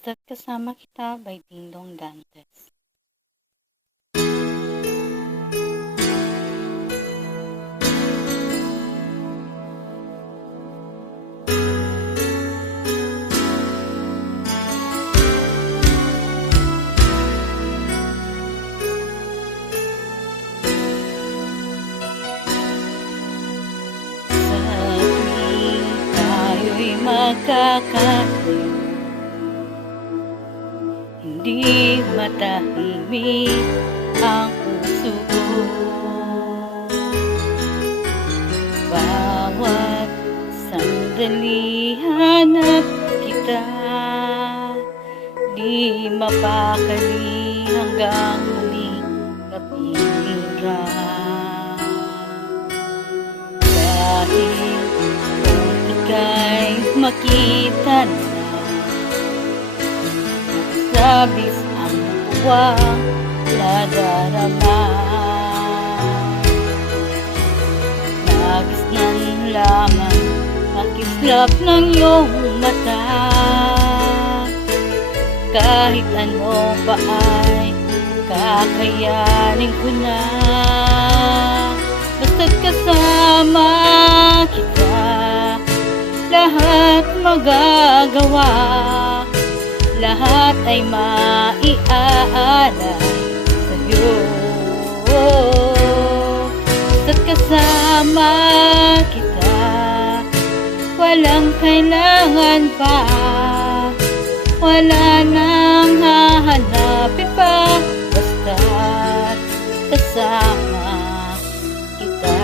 Basta't kasama kita by Dingdong Dantes. Sa tuwing tayo'y magkakatayo, hindi matahimik ang puso ko. Bawat sandali hanap kita, di mapakali hanggang muling kapiliran. Dahil kung ika'y makita na, labis ang buwang nadarama. Nagisnan lamang ang kislap ng iyong mata. Kahit ano pa ay kakayanin ko na. Basta't kasama kita, lahat magagawa. Lahat ay maiaalay sa'yo. Basta't kasama kita, walang kailangan pa. Wala nang hahanapin pa. Basta't kasama kita.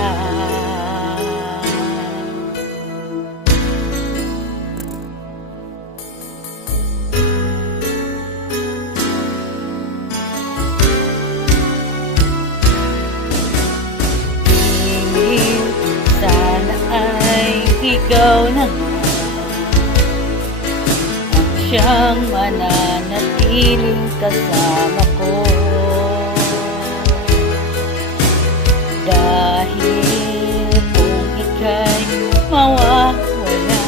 Ikaw na nga ang siyang mananatiling kasama ko. Dahil kung ika'y mawawala,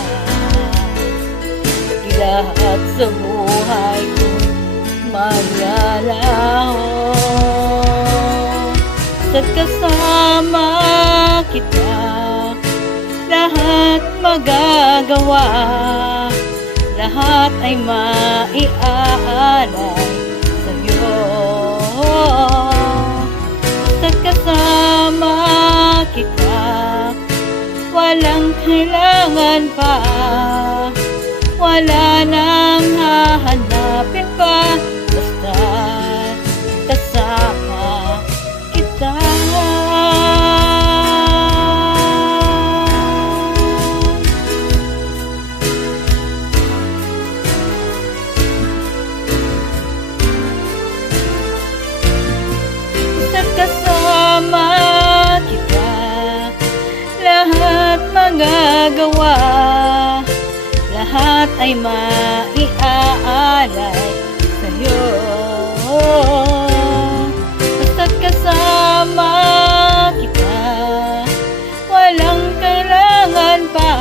di lahat sa buhay ko maglalaho. Sa kasama kita, lahat magagawa. Lahat ay maiaalay sa'yo. Basta't kasama kita, walang kailangan pa. Wala nang hahanapin pa. Basta't kasama kita. Kasama kita, lahat magagawa. Lahat ay maiaalay sa'yo. Basta't kasama kita, walang kailangan pa.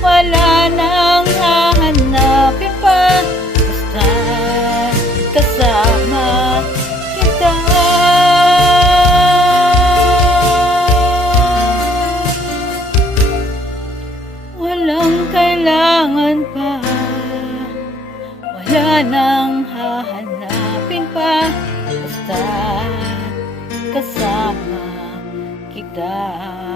Wala nang hahanapin pa. Basta't kasama kita. Walang kailangan pa, wala nang hahanapin pa. Basta kasama kita.